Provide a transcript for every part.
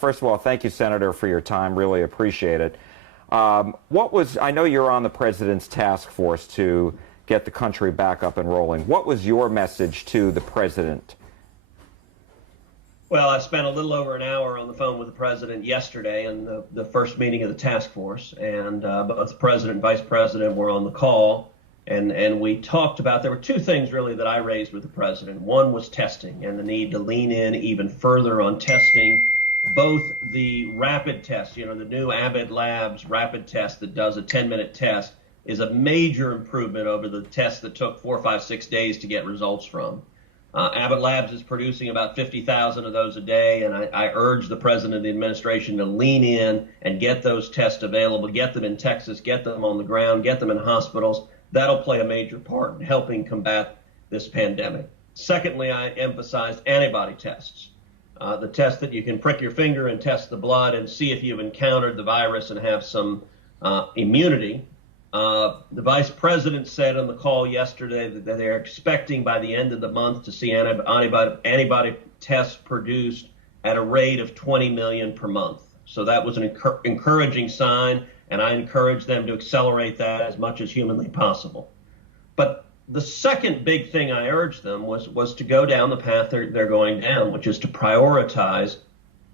First of all, thank you, Senator, for your time. Really appreciate it. I know you're on the president's task force to get the country back up and rolling. What was your message to the president? Well, I spent a little over an hour on the phone with the president yesterday in the first meeting of the task force, and both the president and vice president were on the call, and we talked about, there were two things really that I raised with the president. One was testing and the need to lean in even further on testing, both the rapid test, the new Abbott Labs rapid test that does a 10-minute test is a major improvement over the test that took 4, 5, 6 days to get results from. Abbott Labs is producing about 50,000 of those a day, and I urge the president and the administration to lean in and get those tests available, get them in Texas, get them on the ground, get them in hospitals. That'll play a major part in helping combat this pandemic. Secondly, I emphasized antibody tests, the test that you can prick your finger and test the blood and see if you've encountered the virus and have some immunity. The vice president said on the call yesterday that they're expecting by the end of the month to see antibody tests produced at a rate of 20 million per month. So that was an encouraging sign, and I encourage them to accelerate that as much as humanly possible. But the second big thing I urged them was to go down the path they're going down, which is to prioritize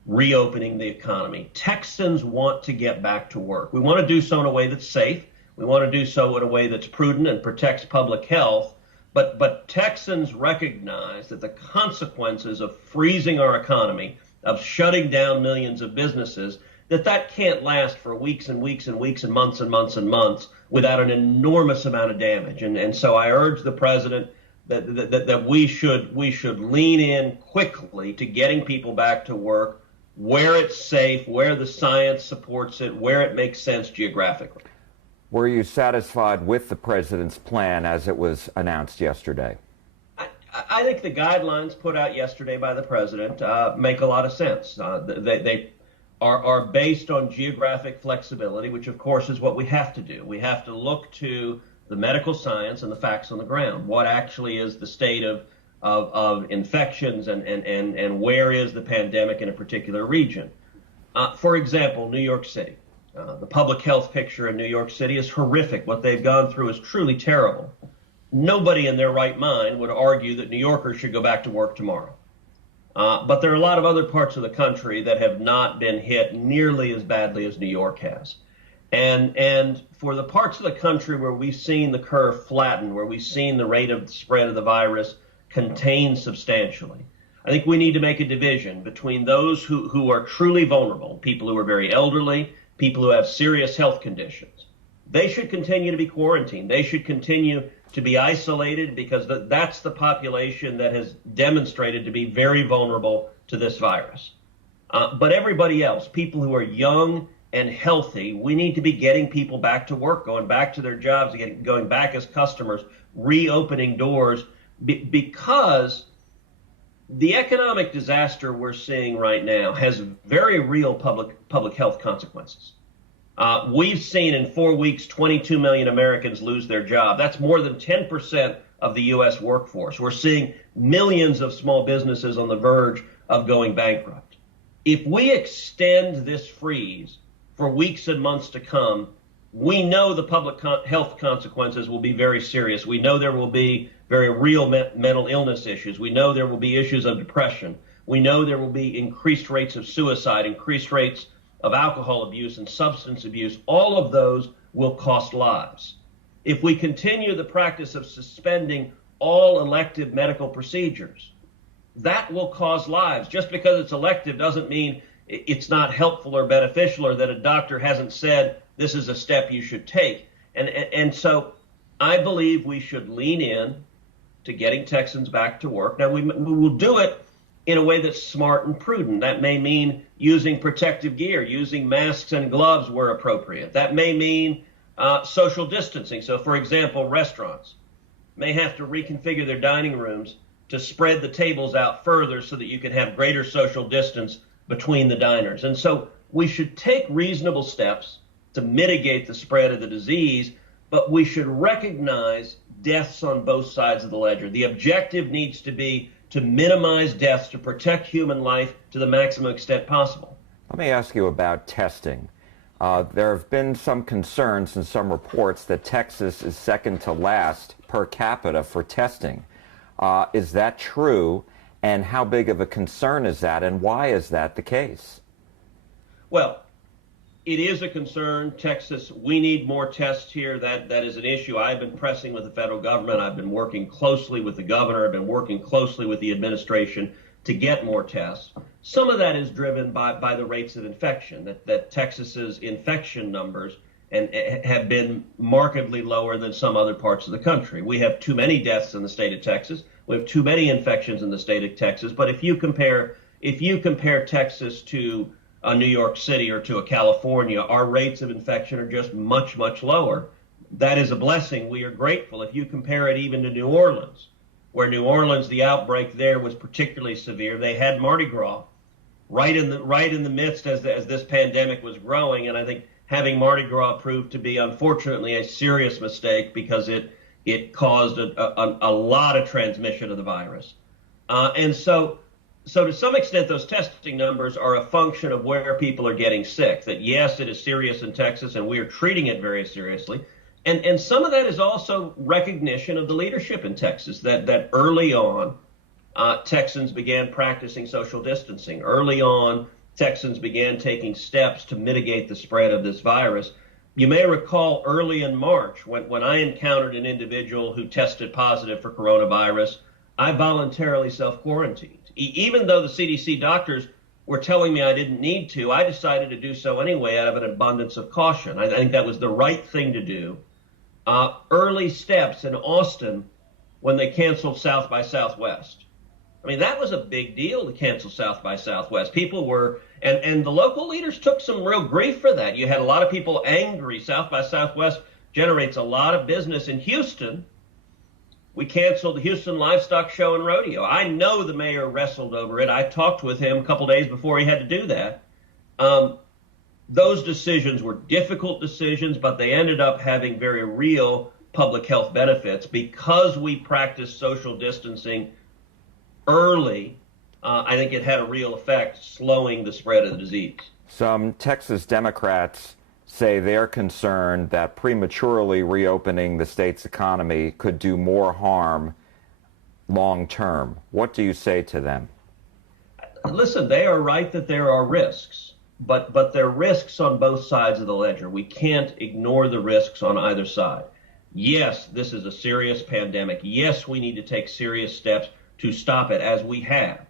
reopening the economy. Texans want to get back to work. We want to do so in a way that's safe. We want to do so in a way that's prudent and protects public health. But Texans recognize that the consequences of freezing our economy, of shutting down millions of businesses, that can't last for weeks and weeks and weeks and months and months and months without an enormous amount of damage. And so I urge the president that we should lean in quickly to getting people back to work where it's safe, where the science supports it, where it makes sense geographically. Were you satisfied with the president's plan as it was announced yesterday? I think the guidelines put out yesterday by the president make a lot of sense. They are based on geographic flexibility, which of course is what we have to do. We have to look to the medical science and the facts on the ground. What actually is the state of infections and where is the pandemic in a particular region? For example, New York City. The public health picture in New York City is horrific. What they've gone through is truly terrible. Nobody in their right mind would argue that New Yorkers should go back to work tomorrow. But there are a lot of other parts of the country that have not been hit nearly as badly as New York has. And for the parts of the country where we've seen the curve flatten, where we've seen the rate of spread of the virus contained substantially, I think we need to make a division between those who are truly vulnerable, people who are very elderly, people who have serious health conditions. They should continue to be quarantined. They should continue to be isolated because that's the population that has demonstrated to be very vulnerable to this virus. But everybody else, people who are young and healthy, we need to be getting people back to work, going back to their jobs, going back as customers, reopening doors, because the economic disaster we're seeing right now has very real public health consequences. We've seen in 4 weeks 22 million Americans lose their job. That's more than 10% of the U.S. workforce. We're seeing millions of small businesses on the verge of going bankrupt. If we extend this freeze for weeks and months to come, we know the public health consequences will be very serious. We know there will be very real mental illness issues. We know there will be issues of depression. We know there will be increased rates of suicide, increased rates of alcohol abuse and substance abuse. All of those will cost lives. If we continue the practice of suspending all elective medical procedures, that will cause lives. Just because it's elective doesn't mean it's not helpful or beneficial, or that a doctor hasn't said this is a step you should take. And so I believe we should lean in to getting Texans back to work. Now, we will do it in a way that's smart and prudent. That may mean using protective gear, using masks and gloves where appropriate. That may mean social distancing. So, for example, restaurants may have to reconfigure their dining rooms to spread the tables out further so that you can have greater social distance between the diners. And so we should take reasonable steps to mitigate the spread of the disease, but we should recognize deaths on both sides of the ledger. The objective needs to be to minimize deaths, to protect human life to the maximum extent possible. Let me ask you about testing. There have been some concerns and some reports that Texas is second to last per capita for testing. Is that true? And how big of a concern is that? And why is that the case? Well, it is a concern. Texas, we need more tests here. That is an issue. I've been pressing with the federal government. I've been working closely with the governor. I've been working closely with the administration to get more tests. Some of that is driven by the rates of infection, that Texas's infection numbers have been markedly lower than some other parts of the country. We have too many deaths in the state of Texas. We have too many infections in the state of Texas. But if you compare Texas to New York City or to a California, our rates of infection are just much, much lower. That is a blessing. We are grateful. If you compare it even to New Orleans, where New Orleans, the outbreak there was particularly severe. They had Mardi Gras right in the midst as this pandemic was growing, and I think having Mardi Gras proved to be, unfortunately, a serious mistake because it caused a lot of transmission of the virus. And so to some extent, those testing numbers are a function of where people are getting sick. That yes, it is serious in Texas, and we are treating it very seriously. And some of that is also recognition of the leadership in Texas, that early on, Texans began practicing social distancing. Early on, Texans began taking steps to mitigate the spread of this virus. You may recall early in March, when I encountered an individual who tested positive for coronavirus, I voluntarily self-quarantined. Even though the CDC doctors were telling me I didn't need to, I decided to do so anyway out of an abundance of caution. I think that was the right thing to do. Early steps in Austin when they canceled South by Southwest. I mean, that was a big deal to cancel South by Southwest. People were, and the local leaders took some real grief for that. You had a lot of people angry. South by Southwest generates a lot of business in Houston. We canceled the Houston Livestock Show and Rodeo. I know the mayor wrestled over it. I talked with him a couple days before he had to do that. Those decisions were difficult decisions, but they ended up having very real public health benefits because we practiced social distancing early. I think it had a real effect, slowing the spread of the disease. Some Texas Democrats say they're concerned that prematurely reopening the state's economy could do more harm long term. What do you say to them? Listen, they are right that there are risks, but there are risks on both sides of the ledger. We can't ignore the risks on either side. Yes, this is a serious pandemic. Yes, we need to take serious steps to stop it, as we have.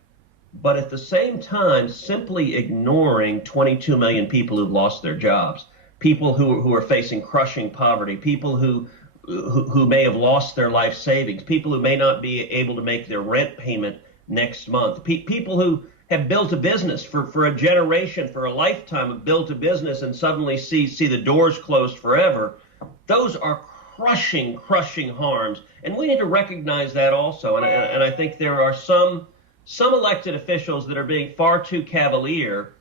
But at the same time, simply ignoring 22 million people who've lost their jobs, people who are facing crushing poverty, people who may have lost their life savings, people who may not be able to make their rent payment next month, people who have built a business for a generation, for a lifetime, have built a business and suddenly see the doors closed forever. Those are crushing harms, and we need to recognize that also. And I think there are some elected officials that are being far too cavalier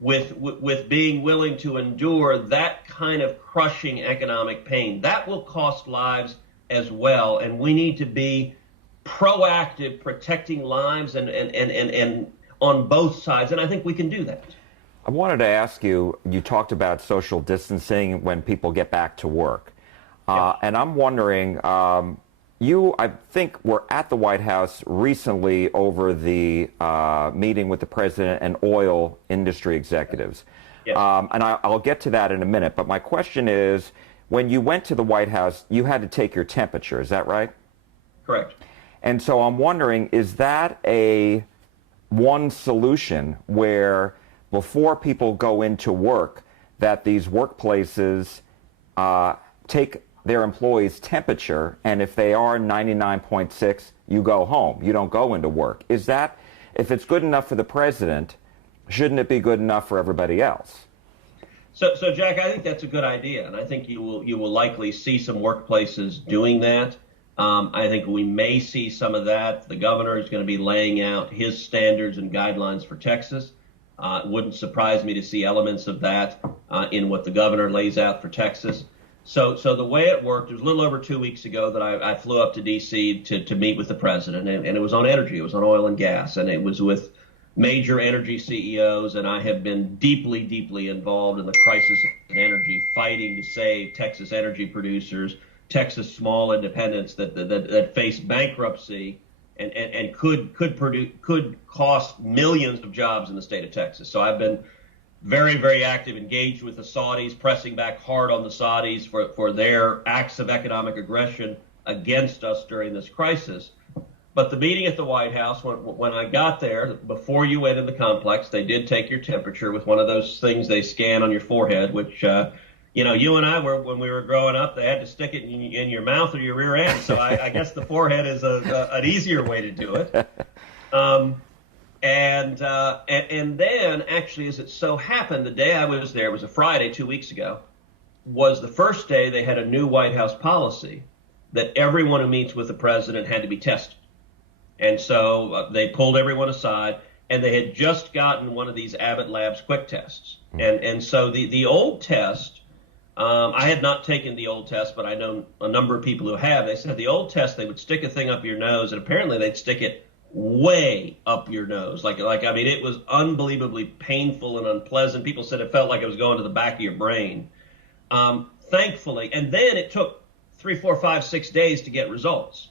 with being willing to endure that kind of crushing economic pain. That will cost lives as well, and we need to be proactive, protecting lives and on both sides, and I think we can do that. I wanted to ask you, you talked about social distancing when people get back to work. And I'm wondering, you, I think, were at the White House recently over the meeting with the president and oil industry executives. Yes. And I'll get to that in a minute. But my question is, when you went to the White House, you had to take your temperature. Is that right? Correct. And so I'm wondering, is that one solution where before people go into work, that these workplaces take their employees' temperature, and if they are 99.6, you go home. You don't go into work. Is that, if it's good enough for the president, shouldn't it be good enough for everybody else? So Jack, I think that's a good idea, and I think you will likely see some workplaces doing that. I think we may see some of that. The governor is going to be laying out his standards and guidelines for Texas. It wouldn't surprise me to see elements of that in what the governor lays out for Texas. So the way it worked, it was a little over 2 weeks ago that I flew up to D.C. to meet with the president, and it was on energy. It was on oil and gas, and it was with major energy CEOs, and I have been deeply, deeply involved in the crisis in energy, fighting to save Texas energy producers, Texas small independents that face bankruptcy and could cost millions of jobs in the state of Texas. So I've been very, very active, engaged with the Saudis, pressing back hard on the Saudis for their acts of economic aggression against us during this crisis. But the meeting at the White House, when I got there, before you went in the complex, they did take your temperature with one of those things they scan on your forehead, which, you and I when we were growing up, they had to stick it in your mouth or your rear end. So I guess the forehead is an easier way to do it. And then, actually, as it so happened, the day I was there, it was a Friday 2 weeks ago, was the first day they had a new White House policy that everyone who meets with the president had to be tested. And so they pulled everyone aside, and they had just gotten one of these Abbott Labs quick tests. And so the old test, I had not taken the old test, but I know a number of people who have. They said the old test, they would stick a thing up your nose, and apparently they'd stick it way up your nose. I mean, it was unbelievably painful and unpleasant. People said it felt like it was going to the back of your brain. Thankfully, and then it took 3, 4, 5, 6 days to get results.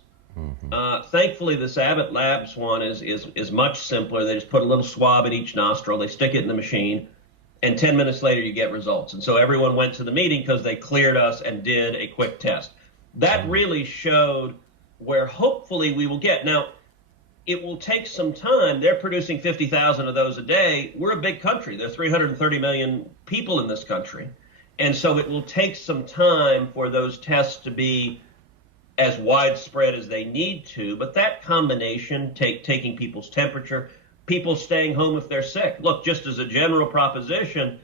Thankfully, this Abbott Labs one is much simpler. They just put a little swab in each nostril, they stick it in the machine, and 10 minutes later you get results. And so everyone went to the meeting because they cleared us and did a quick test. That really showed where hopefully we will get. Now, it will take some time. They're producing 50,000 of those a day. We're a big country. There are 330 million people in this country. And so it will take some time for those tests to be as widespread as they need to. But that combination, taking people's temperature, people staying home if they're sick. Look, just as a general proposition,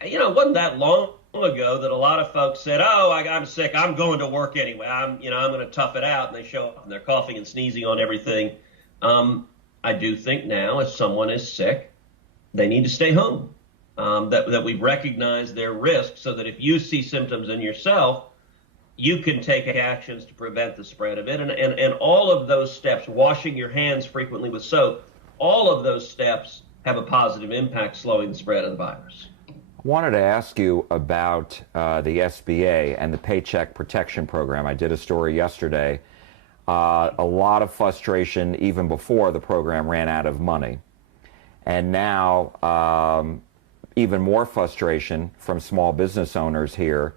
it wasn't that long ago that a lot of folks said, "Oh, I'm sick. I'm going to work anyway. I'm going to tough it out." And they show up and they're coughing and sneezing on everything. I do think now, if someone is sick, they need to stay home. That we've recognized their risk, so that if you see symptoms in yourself, you can take actions to prevent the spread of it. And all of those steps, washing your hands frequently with soap, all of those steps have a positive impact slowing the spread of the virus. I wanted to ask you about the SBA and the Paycheck Protection Program. I did a story yesterday. A lot of frustration even before the program ran out of money. And now even more frustration from small business owners here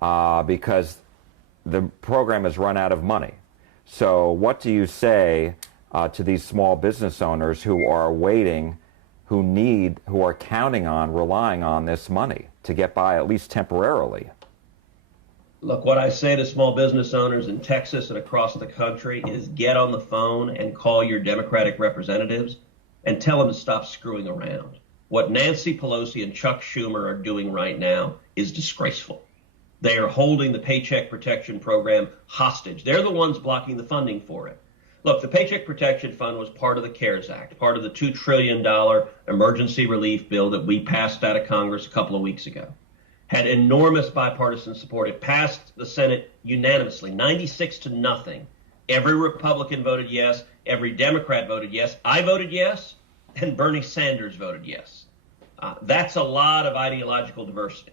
because the program has run out of money. So what do you say to these small business owners who are waiting, who are counting on, relying on this money to get by at least temporarily? Look, what I say to small business owners in Texas and across the country is get on the phone and call your Democratic representatives and tell them to stop screwing around. What Nancy Pelosi and Chuck Schumer are doing right now is disgraceful. They are holding the Paycheck Protection Program hostage. They're the ones blocking the funding for it. Look, the Paycheck Protection Fund was part of the CARES Act, part of the $2 trillion emergency relief bill that we passed out of Congress a couple of weeks ago. Had enormous bipartisan support. It passed the Senate unanimously, 96-0. Every Republican voted yes. Every Democrat voted yes. I voted yes, and Bernie Sanders voted yes. That's a lot of ideological diversity.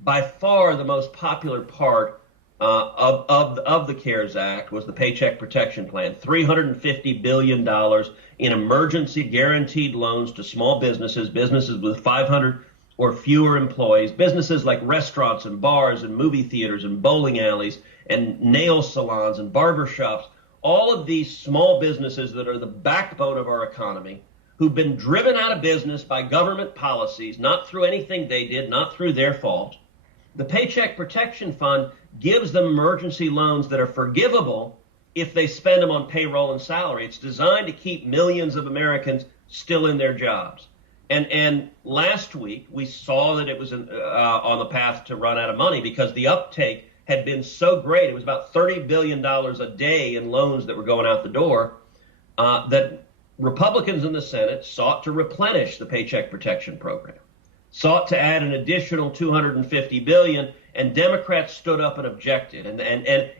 By far, the most popular part of the CARES Act was the Paycheck Protection Plan, $350 billion in emergency guaranteed loans to small businesses, businesses with 500 or fewer employees, businesses like restaurants and bars and movie theaters and bowling alleys and nail salons and barber shops, all of these small businesses that are the backbone of our economy, who've been driven out of business by government policies, not through anything they did, not through their fault. The Paycheck Protection Fund gives them emergency loans that are forgivable if they spend them on payroll and salary. It's designed to keep millions of Americans still in their jobs. And last week, we saw that it was on the path to run out of money because the uptake had been so great. It was about $30 billion a day in loans that were going out the door that Republicans in the Senate sought to replenish the Paycheck Protection Program, sought to add an additional $250 billion, and Democrats stood up and objected. And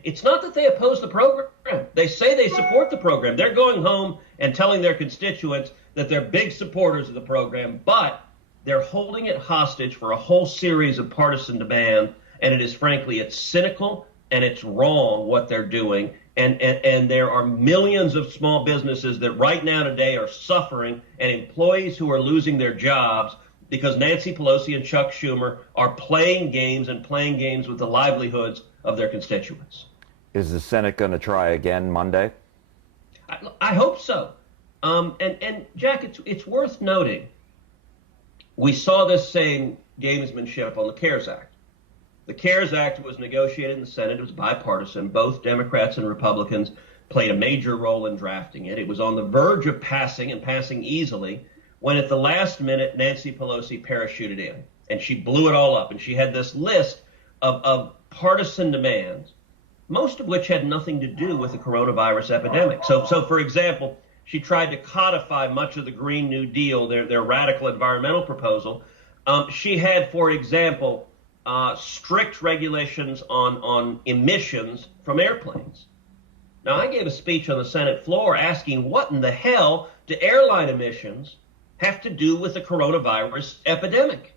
it's not that they oppose the program. They say they support the program. They're going home and telling their constituents, that they're big supporters of the program, but they're holding it hostage for a whole series of partisan demand. And it is, frankly, it's cynical and it's wrong what they're doing. And there are millions of small businesses that right now today are suffering, and employees who are losing their jobs because Nancy Pelosi and Chuck Schumer are playing games with the livelihoods of their constituents. Is the Senate going to try again Monday? I hope so. And Jack, it's worth noting, we saw this same gamesmanship on the CARES Act. The CARES Act was negotiated in the Senate. It was bipartisan. Both Democrats and Republicans played a major role in drafting it. It was on the verge of passing, and passing easily, when at the last minute Nancy Pelosi parachuted in, and she blew it all up. And she had this list of partisan demands, most of which had nothing to do with the coronavirus epidemic. So for example, she tried to codify much of the Green New Deal, their radical environmental proposal. She had, for example, strict regulations on emissions from airplanes. Now, I gave a speech on the Senate floor asking what in the hell do airline emissions have to do with the coronavirus epidemic?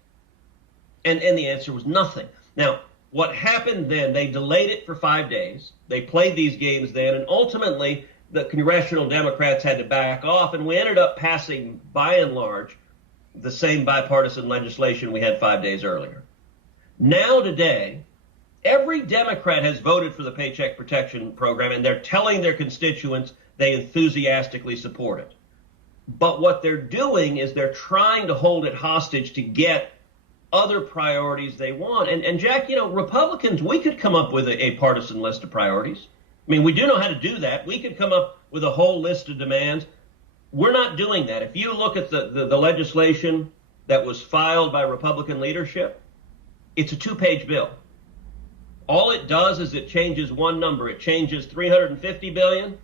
And the answer was nothing. Now, what happened then, they delayed it for 5 days. They played these games then, and ultimately the congressional Democrats had to back off, and we ended up passing, by and large, the same bipartisan legislation we had 5 days earlier. Now today, every Democrat has voted for the Paycheck Protection Program, and they're telling their constituents they enthusiastically support it. But what they're doing is they're trying to hold it hostage to get other priorities they want. And Jack, Republicans, we could come up with a partisan list of priorities. I mean, we do know how to do that. We could come up with a whole list of demands. We're not doing that. If you look at the legislation that was filed by Republican leadership, it's a 2-page bill. All it does is it changes one number. It changes $350 billion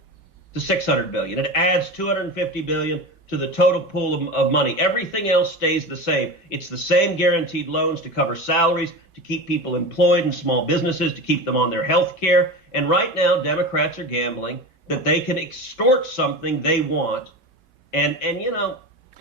to $600 billion. It adds $250 billion to the total pool of money. Everything else stays the same. It's the same guaranteed loans to cover salaries, to keep people employed in small businesses, to keep them on their health care. And right now, Democrats are gambling that they can extort something they want. And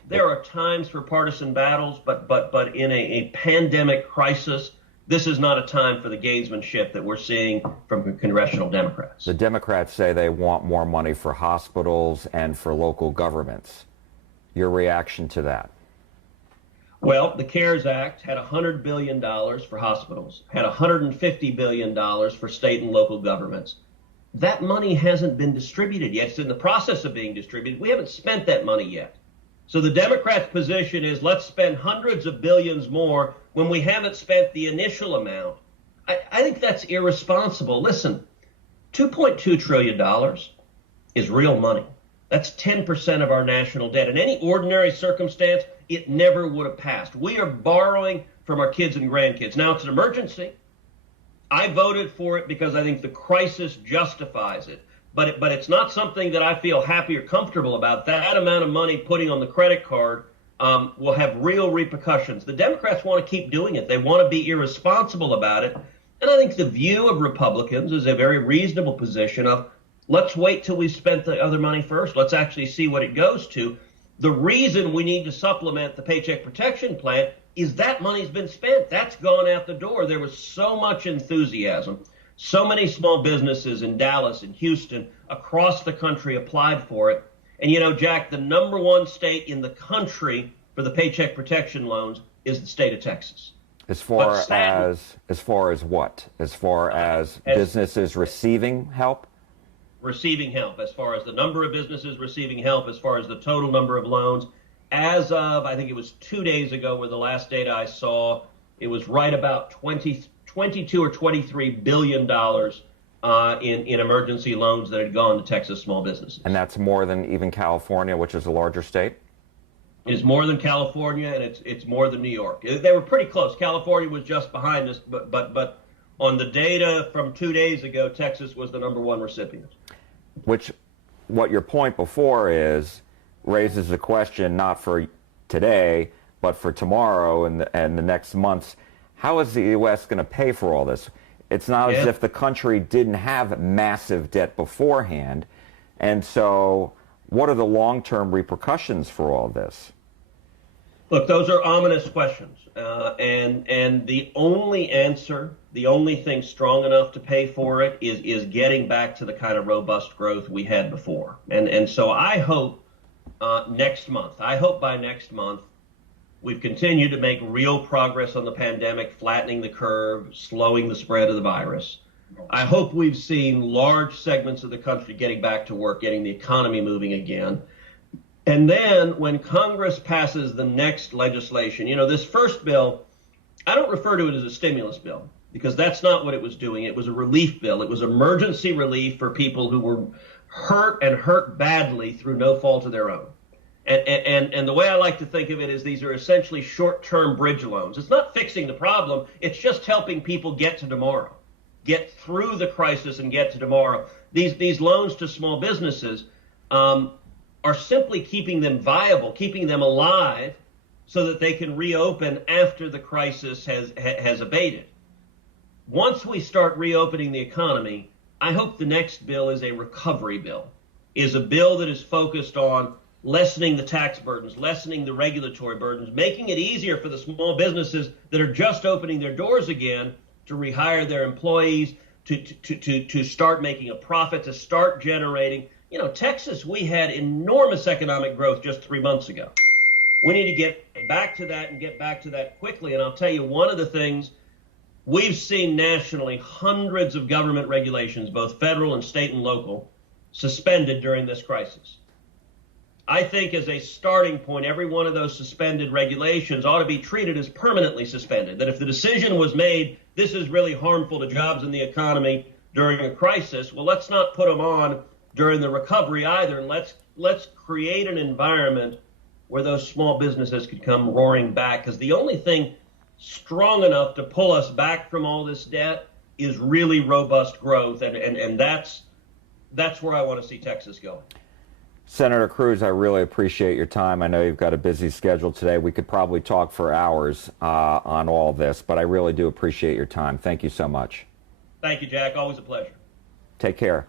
there are times for partisan battles, but in a pandemic crisis, this is not a time for the gamesmanship that we're seeing from congressional Democrats. The Democrats say they want more money for hospitals and for local governments. Your reaction to that? Well, the CARES Act had $100 billion for hospitals, had $150 billion for state and local governments. That money hasn't been distributed yet. It's in the process of being distributed. We haven't spent that money yet. So the Democrats' position is let's spend hundreds of billions more when we haven't spent the initial amount. I think that's irresponsible. Listen, $2.2 trillion is real money. That's 10% of our national debt. In any ordinary circumstance, it never would have passed. We are borrowing from our kids and grandkids. Now, it's an emergency. I voted for it because I think the crisis justifies it. But it's not something that I feel happy or comfortable about. That amount of money putting on the credit card will have real repercussions. The Democrats want to keep doing it. They want to be irresponsible about it. And I think the view of Republicans is a very reasonable position of let's wait till we've spent the other money first. Let's actually see what it goes to. The reason we need to supplement the Paycheck Protection Plan is that money's been spent. That's gone out the door. There was so much enthusiasm. So many small businesses in Dallas and Houston across the country applied for it. And Jack, the number one state in the country for the paycheck protection loans is the state of Texas. As far as what? As far as businesses receiving help? Receiving help, as far as the number of businesses receiving help, as far as the total number of loans. As of, I think it was 2 days ago were the last data I saw, it was right about 22 or $23 billion in emergency loans that had gone to Texas small businesses. And that's more than even California, which is a larger state? It is more than California, and it's more than New York. They were pretty close. California was just behind us, but on the data from 2 days ago, Texas was the number one recipient. What your point before raises the question not for today, but for tomorrow and the next months. How is the U.S. going to pay for all this? It's not as if the country didn't have massive debt beforehand. And so what are the long-term repercussions for all this? Look, those are ominous questions, and the only answer, the only thing strong enough to pay for it is getting back to the kind of robust growth we had before. And so I hope next month, I hope by next month, we've continued to make real progress on the pandemic, flattening the curve, slowing the spread of the virus. I hope we've seen large segments of the country getting back to work, getting the economy moving again. And then when Congress passes the next legislation, this first bill, I don't refer to it as a stimulus bill because that's not what it was doing. It was a relief bill. It was emergency relief for people who were hurt and hurt badly through no fault of their own. And the way I like to think of it is these are essentially short-term bridge loans. It's not fixing the problem. It's just helping people get to tomorrow, get through the crisis and get to tomorrow. These loans to small businesses are simply keeping them viable, keeping them alive so that they can reopen after the crisis has abated. Once we start reopening the economy, I hope the next bill is a recovery bill, is a bill that is focused on lessening the tax burdens, lessening the regulatory burdens, making it easier for the small businesses that are just opening their doors again to rehire their employees, to start making a profit, to start generating. Texas, we had enormous economic growth just 3 months ago. We need to get back to that and get back to that quickly. And I'll tell you, one of the things we've seen nationally, hundreds of government regulations, both federal and state and local, suspended during this crisis. I think as a starting point, every one of those suspended regulations ought to be treated as permanently suspended. That if the decision was made, this is really harmful to jobs and the economy during a crisis, well, let's not put them on during the recovery either. Let's create an environment where those small businesses could come roaring back, because the only thing strong enough to pull us back from all this debt is really robust growth, and that's where I want to see Texas going. Senator Cruz, I really appreciate your time. I know you've got a busy schedule today. We could probably talk for hours on all this, but I really do appreciate your time. Thank you so much. Thank you, Jack. Always a pleasure. Take care.